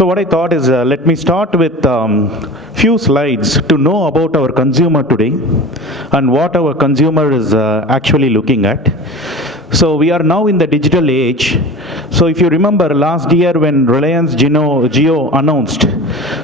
So what I thought is, let me start with few slides to know about our consumer today and what our consumer is actually looking at. So we are now in the digital age. So if you remember last year when Reliance Jio announced,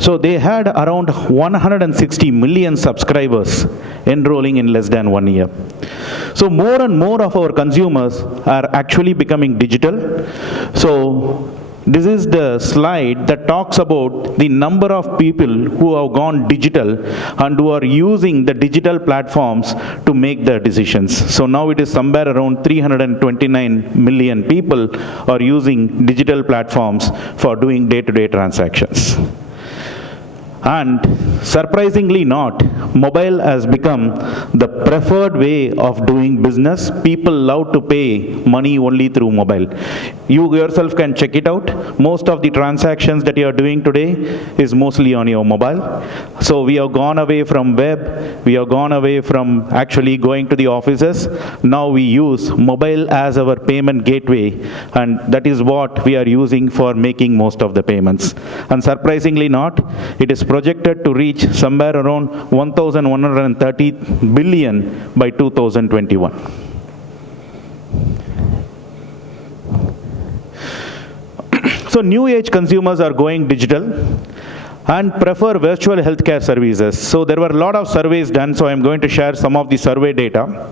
so they had around 160 million subscribers enrolling in less than 1 year. So more and more of our consumers are actually becoming digital. So this is the slide that talks about the number of people who have gone digital and who are using the digital platforms to make their decisions. So now it is somewhere around 329 million people are using digital platforms for doing day-to-day transactions. And surprisingly not, mobile has become the preferred way of doing business. People love to pay money only through mobile. You yourself can check it out. Most of the transactions that you are doing today is mostly on your mobile. So we have gone away from web. We have gone away from actually going to the offices. Now we use mobile as our payment gateway, and that is what we are using for making most of the payments. And surprisingly not, it is projected to reach somewhere around 1,130 billion by 2021. So new age consumers are going digital and prefer virtual healthcare services. So there were a lot of surveys done, so I'm going to share some of the survey data.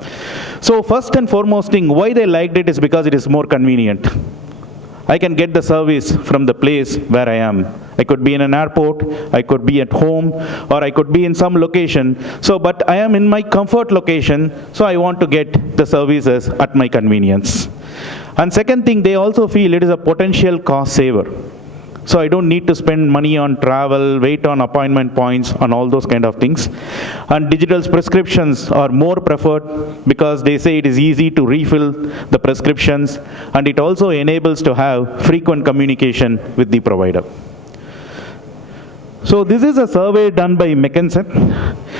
So first and foremost thing, why they liked it is because it is more convenient. I can get the service from the place where I am. I could be in an airport, I could be at home, or I could be in some location. So, but I am in my comfort location, so I want to get the services at my convenience. And second thing, they also feel it is a potential cost saver. So I don't need to spend money on travel, wait on appointment points, on all those kind of things. And digital prescriptions are more preferred because they say it is easy to refill the prescriptions, and it also enables to have frequent communication with the provider. So this is a survey done by McKinsey.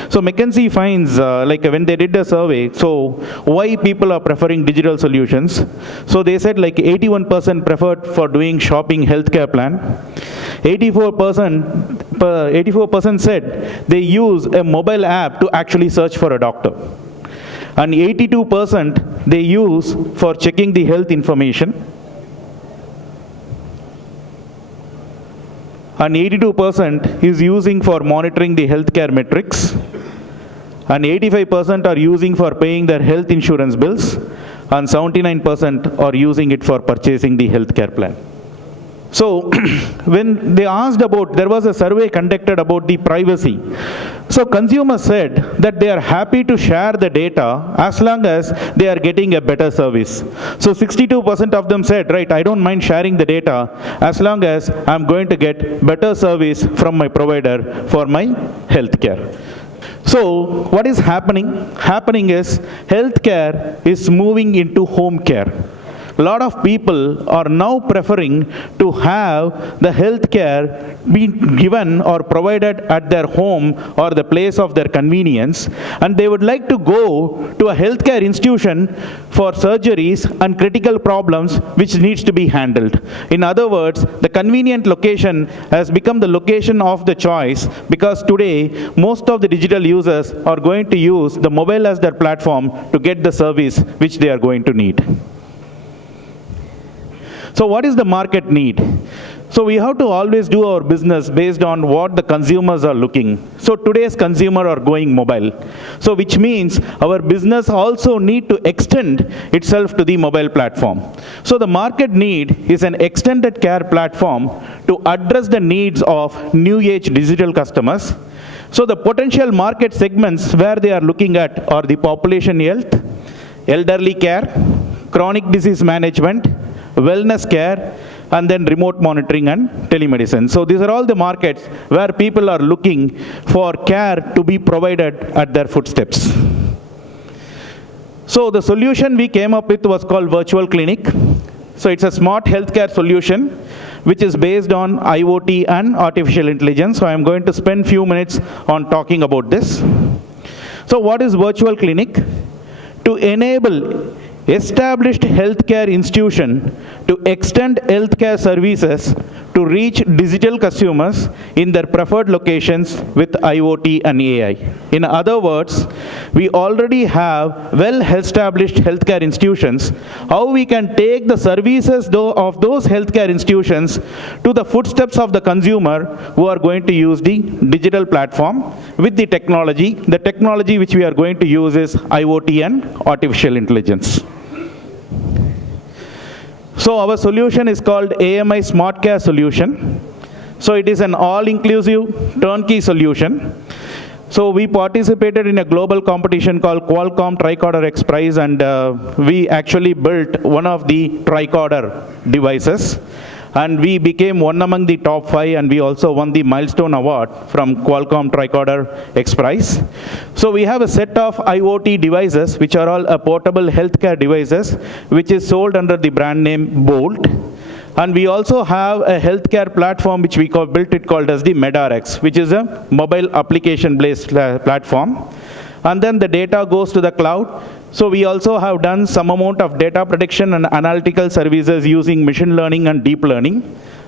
So McKinsey finds, like when they did the survey, so why people are preferring digital solutions. So they said like 81% preferred for doing shopping healthcare plan. 84% said they use a mobile app to actually search for a doctor. And 82% they use for checking the health information. And 82% is using for monitoring the healthcare metrics, and 85% are using for paying their health insurance bills, and 79% are using it for purchasing the healthcare plan. So when they asked about, there was a survey conducted about the privacy. So consumers said that they are happy to share the data as long as they are getting a better service. So 62% of them said, right, I don't mind sharing the data as long as I'm going to get better service from my provider for my healthcare. So what is happening? Happening is healthcare is moving into home care. A lot of people are now preferring to have the health care be given or provided at their home or the place of their convenience, and they would like to go to a healthcare institution for surgeries and critical problems which needs to be handled. In other words, the convenient location has become the location of the choice, because today most of the digital users are going to use the mobile as their platform to get the service which they are going to need. So what is the market need? So we have to always do our business based on what the consumers are looking. So today's consumer are going mobile. So which means our business also need to extend itself to the mobile platform. So the market need is an extended care platform to address the needs of new age digital customers. So the potential market segments where they are looking at are the population health, elderly care, chronic disease management, wellness care, and then remote monitoring and telemedicine. So these are all the markets where people are looking for care to be provided at their footsteps. So the solution we came up with was called Virtual Clinic. So it's a smart healthcare solution which is based on IoT and artificial intelligence. So I'm going to spend few minutes on talking about this. So what is Virtual Clinic? To enable established healthcare institution to extend healthcare services to to reach digital consumers in their preferred locations with IoT and AI. In other words, we already have well-established healthcare institutions. How we can take the services of those healthcare institutions to the footsteps of the consumer who are going to use the digital platform with the technology. The technology which we are going to use is IoT and artificial intelligence. So our solution is called AMI Smart Care Solution. So it is an all-inclusive turnkey solution. So we participated in a global competition called Qualcomm Tricorder X Prize, and we actually built one of the tricorder devices. And we became one among the top 5, and we also won the milestone award from Qualcomm Tricorder X Prize. So we have a set of IoT devices, which are all portable healthcare devices, which is sold under the brand name Bolt. And we also have a healthcare platform which we built it called as the Megatrends, which is a mobile application-based platform. And then the data goes to the cloud. So we also have done some amount of data protection and analytical services using machine learning and deep learning.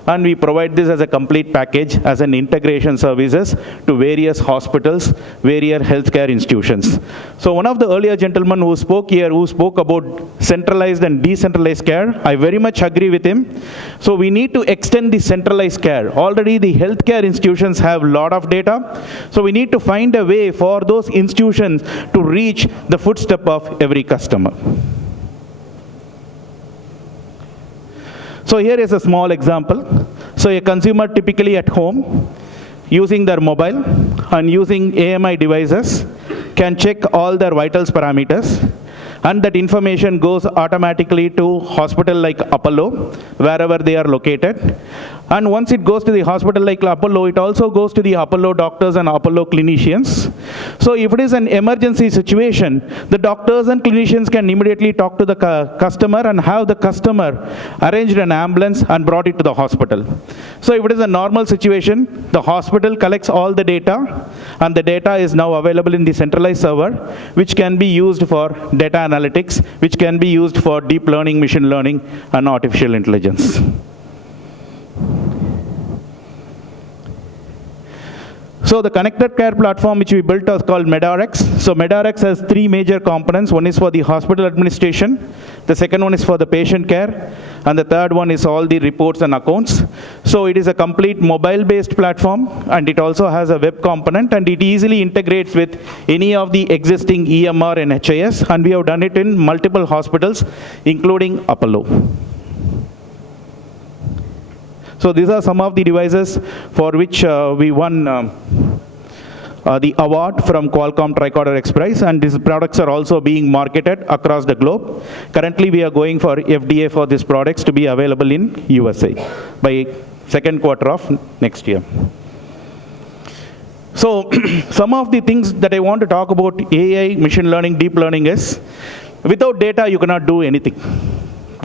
And we provide this as a complete package as an integration services to various hospitals, various healthcare institutions. So one of the earlier gentlemen who spoke here, who spoke about centralized and decentralized care, I very much agree with him. So we need to extend the centralized care. Already the healthcare institutions have a lot of data. So we need to find a way for those institutions to reach the footstep of every customer. So here is a small example. So a consumer typically at home, using their mobile and using AMI devices, can check all their vitals parameters, and that information goes automatically to hospital like Apollo, wherever they are located. And once it goes to the hospital like Apollo, it also goes to the Apollo doctors and Apollo clinicians. So if it is an emergency situation, the doctors and clinicians can immediately talk to the customer and have the customer arranged an ambulance and brought it to the hospital. So if it is a normal situation, the hospital collects all the data, and the data is now available in the centralized server, which can be used for data analytics, which can be used for deep learning, machine learning, and artificial intelligence. So the connected care platform which we built is called Megatrends. So Megatrends has 3 major components. One is for the hospital administration, the second one is for the patient care, and the third one is all the reports and accounts. So it is a complete mobile-based platform, and it also has a web component, and it easily integrates with any of the existing EMR and HIS, and we have done it in multiple hospitals, including Apollo. So these are some of the devices for which we won the award from Qualcomm Tricorder X Prize, and these products are also being marketed across the globe. Currently, we are going for FDA for these products to be available in USA by second quarter of next year. So some of the things that I want to talk about AI, machine learning, deep learning is, without data, you cannot do anything.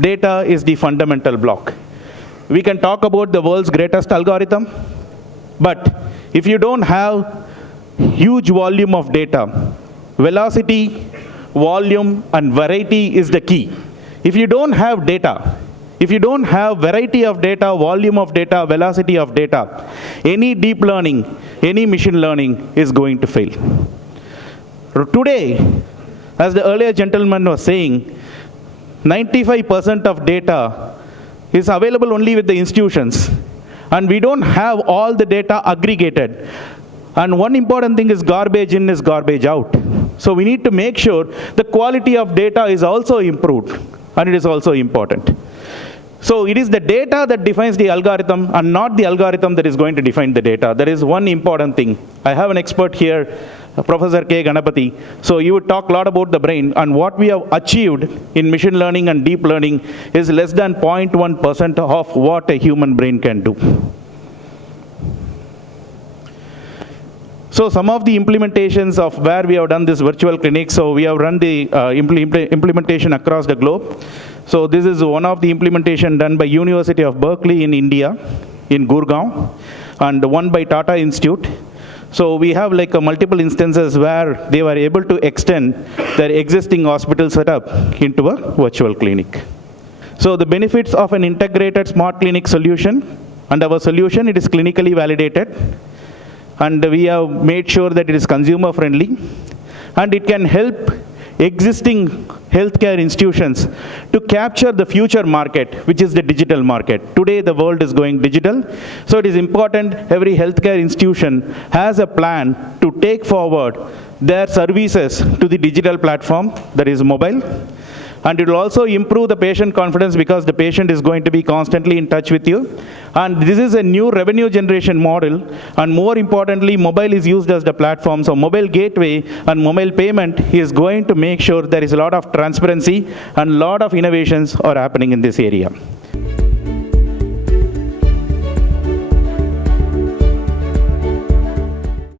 Data is the fundamental block. We can talk about the world's greatest algorithm, but if you don't have huge volume of data, velocity, volume, and variety is the key. If you don't have data, if you don't have variety of data, volume of data, velocity of data, any deep learning, any machine learning is going to fail. Today, as the earlier gentleman was saying, 95% of data is available only with the institutions, and we don't have all the data aggregated. And one important thing is garbage in is garbage out. So we need to make sure the quality of data is also improved, and it is also important. So it is the data that defines the algorithm, and not the algorithm that is going to define the data. There is one important thing. I have an expert here, Professor K. Ganapathy. So you would talk a lot about the brain, and what we have achieved in machine learning and deep learning is less than 0.1% of what a human brain can do. So some of the implementations of where we have done this virtual clinic, so we have run the implementation across the globe. So this is one of the implementation done by University of Berkeley in India, in Gurgaon, and one by Tata Institute. So we have like multiple instances where they were able to extend their existing hospital setup into a virtual clinic. So the benefits of an integrated smart clinic solution And our solution, it is clinically validated, and we have made sure that it is consumer friendly, and it can help existing healthcare institutions to capture the future market, which is the digital market. Today, the world is going digital, so it is important every healthcare institution has a plan to take forward their services to the digital platform, that is mobile. And it will also improve the patient confidence because the patient is going to be constantly in touch with you. And this is a new revenue generation model. And more importantly, mobile is used as the platform. So mobile gateway and mobile payment is going to make sure there is a lot of transparency and a lot of innovations are happening in this area.